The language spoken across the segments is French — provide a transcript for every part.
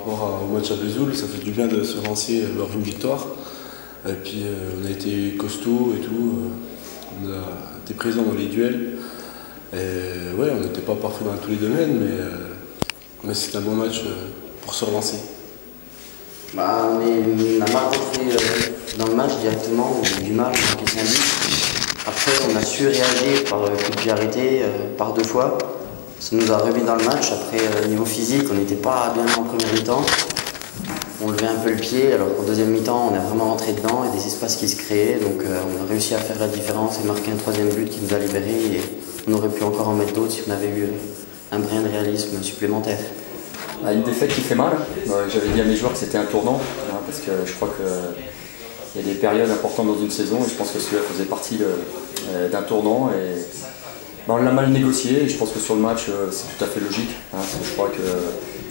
rapport au match à Vesoul, ça fait du bien de se lancer vers une victoire. Et puis on a été costaud et tout, on a été présent dans les duels. Et ouais, on n'était pas parfait dans tous les domaines, mais c'était un bon match pour se relancer. On a mal rentré dans le match directement, on a eu du mal, on a encaissé un but. Après, on a su réagir par coup de pied arrêté, par 2 fois. Ça nous a remis dans le match. Après, niveau physique, on n'était pas bien en première mi-temps. On levait un peu le pied, alors qu'en deuxième mi-temps, on est vraiment rentré dedans et des espaces qui se créaient. Donc on a réussi à faire la différence et marquer un 3e but qui nous a libérés. Et on aurait pu encore en mettre d'autres si on avait eu un brin de réalisme supplémentaire. Une défaite qui fait mal. J'avais dit à mes joueurs que c'était un tournant, parce que je crois qu'il y a des périodes importantes dans une saison et je pense que celui-là faisait partie d'un tournant. Et on l'a mal négocié et je pense que sur le match c'est tout à fait logique. Parce que je crois que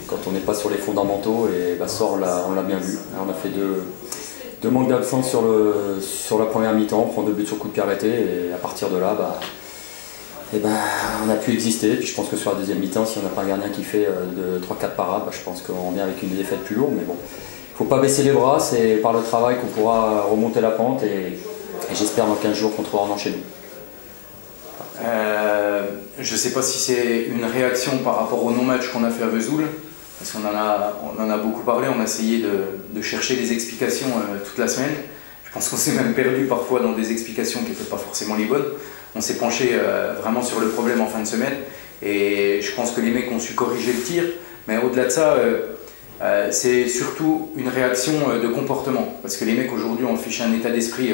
quand on n'est pas sur les fondamentaux, et Sor on l'a bien vu. On a fait deux manques d'absence sur la première mi-temps, on prend 2 buts sur coup de pied arrêté et à partir de là, on a pu exister. Puis je pense que sur la deuxième mi-temps, si on n'a pas un gardien qui fait 3-4 parades, je pense qu'on revient avec une défaite plus lourde. Mais bon, il ne faut pas baisser les bras, c'est par le travail qu'on pourra remonter la pente et j'espère dans 15 jours qu'on trouvera un chez nous. Je ne sais pas si c'est une réaction par rapport au non-match qu'on a fait à Vesoul, parce qu'on en a beaucoup parlé, on a essayé de chercher des explications toute la semaine. Je pense qu'on s'est même perdu parfois dans des explications qui n'étaient pas forcément les bonnes. On s'est penché vraiment sur le problème en fin de semaine et je pense que les mecs ont su corriger le tir, mais au-delà de ça, c'est surtout une réaction de comportement, parce que les mecs aujourd'hui ont affiché un état d'esprit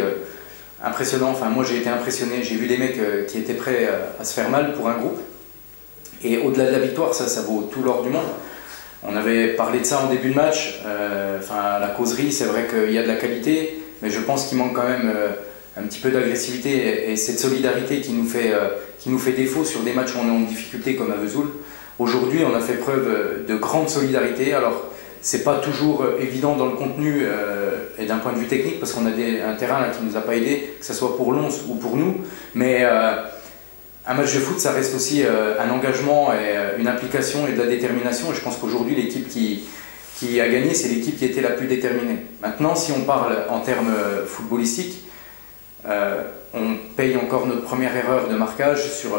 impressionnant. Enfin, moi j'ai été impressionné, j'ai vu des mecs qui étaient prêts à se faire mal pour un groupe. Et au-delà de la victoire, ça vaut tout l'or du monde. On avait parlé de ça en début de match, la causerie, c'est vrai qu'il y a de la qualité, mais je pense qu'il manque quand même un petit peu d'agressivité et cette solidarité qui nous fait défaut sur des matchs où on est en difficulté comme à Vesoul. Aujourd'hui, on a fait preuve de grande solidarité. Alors, c'est pas toujours évident dans le contenu et d'un point de vue technique parce qu'on a un terrain là, qui ne nous a pas aidé, que ce soit pour Lons ou pour nous. Mais un match de foot, ça reste aussi un engagement et une implication et de la détermination. Et je pense qu'aujourd'hui, l'équipe qui a gagné, c'est l'équipe qui était la plus déterminée. Maintenant, si on parle en termes footballistiques, on paye encore notre première erreur de marquage sur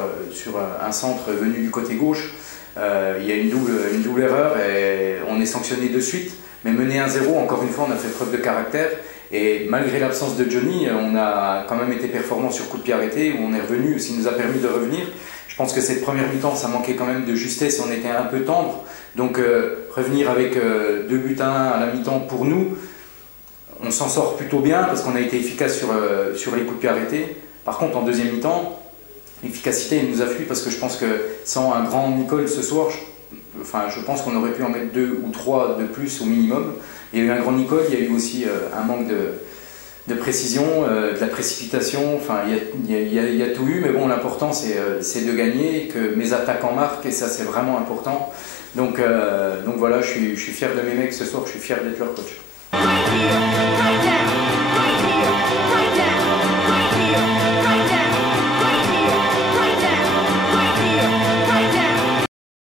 un centre venu du côté gauche. Il y a une double erreur et on est sanctionné de suite. Mais mené 1-0, encore une fois, on a fait preuve de caractère. Et malgré l'absence de Johnny, on a quand même été performant sur coup de pied arrêté, où on est revenu, ce qui nous a permis de revenir. Je pense que cette première mi-temps, ça manquait quand même de justesse, on était un peu tendre. Donc revenir avec 2 buts à 1 à la mi-temps pour nous, on s'en sort plutôt bien parce qu'on a été efficace sur les coups de pied arrêtés. Par contre, en deuxième mi-temps, l'efficacité nous a fui parce que je pense que sans un grand Nicole ce soir, je pense qu'on aurait pu en mettre 2 ou 3 de plus au minimum. Il y a eu un grand Nicole, il y a eu aussi un manque de précision, de la précipitation, il y a tout eu, mais bon, l'important c'est de gagner, que mes attaquants marquent et ça c'est vraiment important. Donc voilà, je suis fier de mes mecs ce soir, je suis fier d'être leur coach.